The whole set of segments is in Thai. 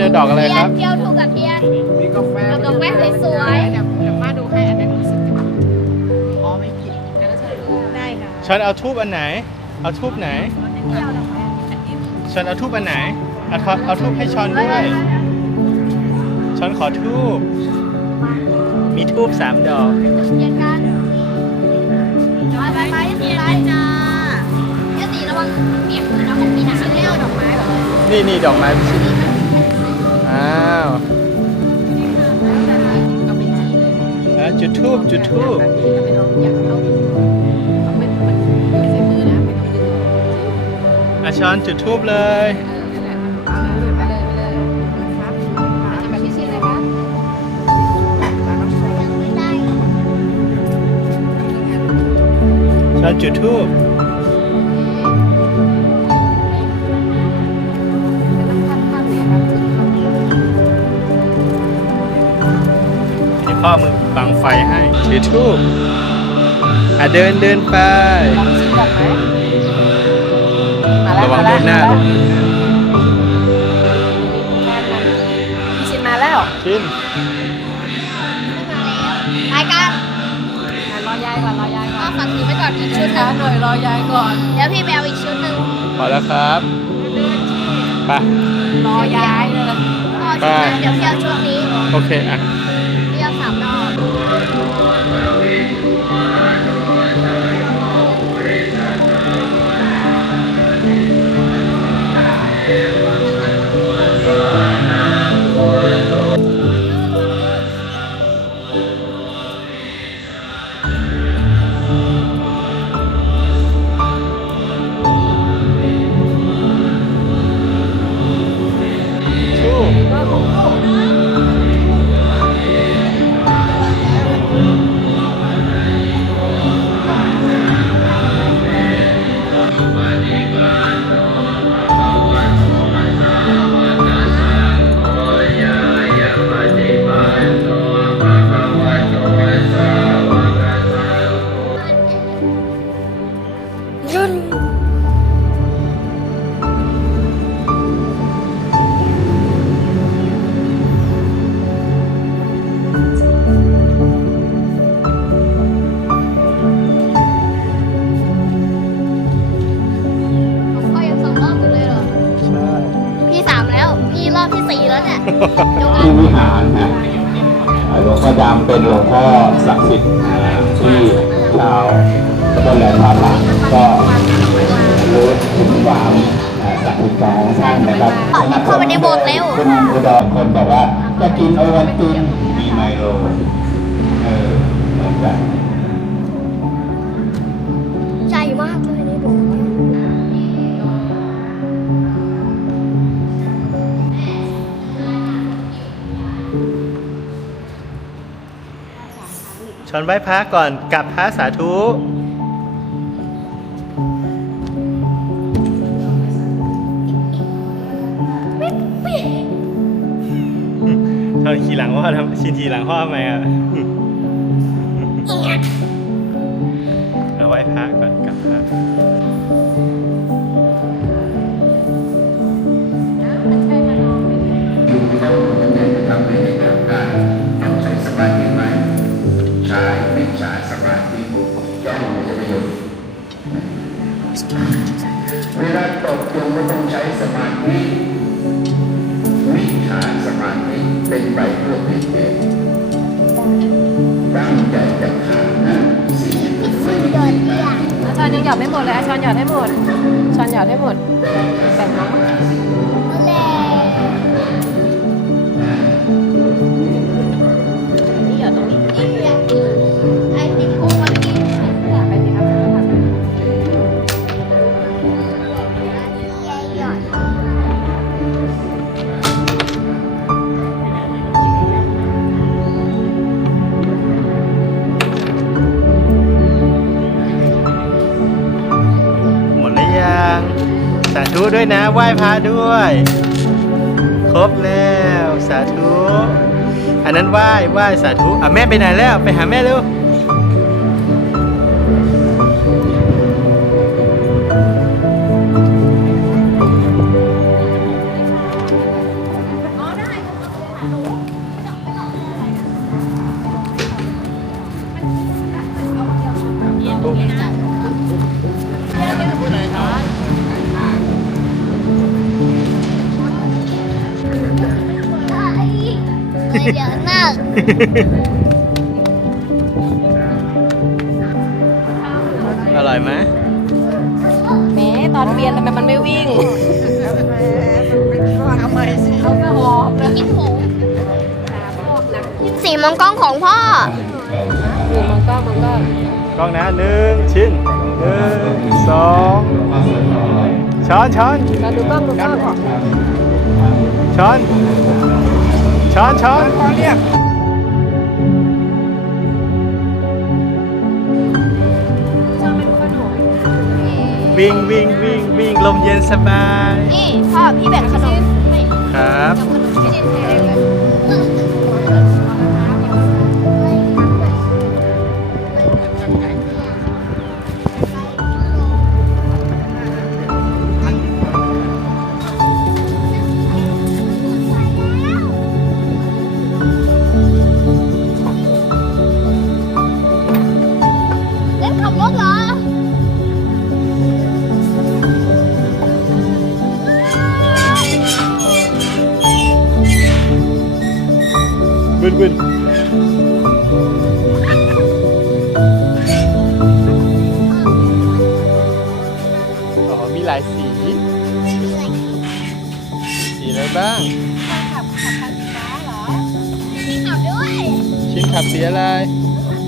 เอาดอกอะไรครับเทียนเที่ยวถูกกับเทียน มีกาแฟดอกไม้สวยๆเดี๋ยวเดี๋ยวมาดูให้อันนี้รู้สึกอ๋อไม่ผิดงั้นก็ใช่ได้ค่ะฉันเอาทูบอันไหน เอาทูบไหนเที่ยวดอกไม้อันนี้ฉันเอาทูบอันไหน เอาทอเอาทูบให้ชอนด้วยชอนขอทูบ มีทูบสามดอก จุดเทียนกันไปไปไปสีอะไรจ้าเทียนสีระวังเปียกมือนะผมมีน้ำไม่เอาดอกไม้แบบนี่นี่ดอกไม้ชิ้น จุดทูบจุดทูบแบบนี้ก็ไม่ต้องอยากเอาเอาไม่มันไม่ใช่มือนะไม่ต้องดึงอาชอนจุดทูบเลยเออนั่นแห มือบังไฟให้ถือทูบอะเดินเดินไประวังโดนหน้าลูกพี่ชินมาแล้วชินรายการรอยายก่อนรอยายก่ก็อนฝากถือไปก่อนอีกชุดหช้านึ่งหน่อยรอยายก่อน เดี๋ยวพี่ไปเอาอีกชุดหนึ่งพอแล้วครับไป รอยายเลยอ๋อชุดนั้นเดี๋ยวพี่เอาชุดนี้ โอเคอะ ที่วิหารนะหลวงพ่อดำเป็นหลวงพ่อศักดิ์สิทธิ์ที่ชาวตำบลแหลมพาหลางก็รู้ถึงความศักดิ์สิทธิ์ของท่านนะครับเข้าไปในโบสถ์เร็วคุณอุดรคนบอกว่าจะกินโอวัลตินมีไมโลเออเหมือนกัน ชอนไหว้พระก่อนกลับพระสาธุชอนขี่หลังพ่อทำชินขี่หลังพ่อทำไมอะเอาไหว้พระก่อนกลับพระ ช้ไม่ใช้สมาธิย่อมมีประโยชน์เวลาตกลงก็ต้องใช้สมาธิวิชาสมาธิเป็นไปเพื่อเป็นเหตุตั้งใจจะขาดนะสิ่งที่ไม่ดีนะอาชอนยังหยอดไม่หมดเลยอาชอนหยอดให้หมดชอนหยอดให้หมด สาธุด้วยนะไหว้พระด้วย ครบแล้วสาธุอันนั้นไหว้ไหว้สาธุอะแม่ไปไหนแล้วไปหาแม่เร็ว เดี๋ยวนั่งอร่อยไหมแหมตอนเรียนทำไมมันไม่วิ่งทำไมสิเขาก็หอบเลยกินหงสีมังกรของพ่ออยู่มองกล้องมองกล้องกล้องนะหนึ่งชิ้นหนึ่งสองช้อนช้อนเราดูกล้องดูกล้องช้อน ช้อนช้อนเรียกวิ่งวิ่งวิ่งวิ่งลมเย็นสบาย นี่พ่อพี่แบ่งขนมให้ครับ พี่ดินเทเลย สีอะไร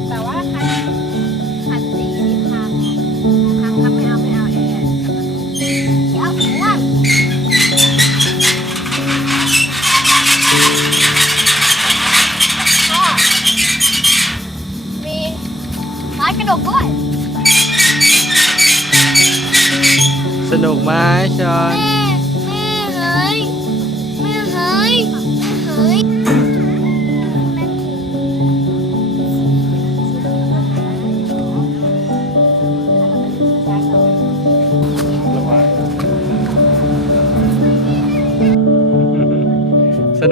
แต่ว่าคันคันสีนี่พังพังพังไม่เอาไม่เอาแอร์เอาหัวพ่อมีร้านกระดกด้วย สนุกไหมชอน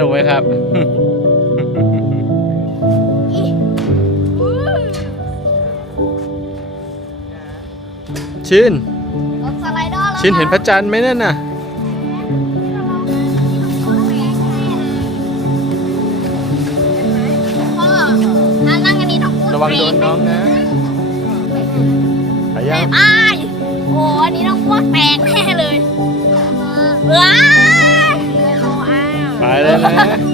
นุกไหมครับ ชิน รถสไลเดอร์แล้วชินเห็นพระจันทร์ไหมนั่นน่ะ พ่อถ้านั่งอันนี้ต้องพูดระวังโดนน้องนะพยายามอ้ายโอ้อันนี้ต้องพูดแปลกแน่เลยว้า ย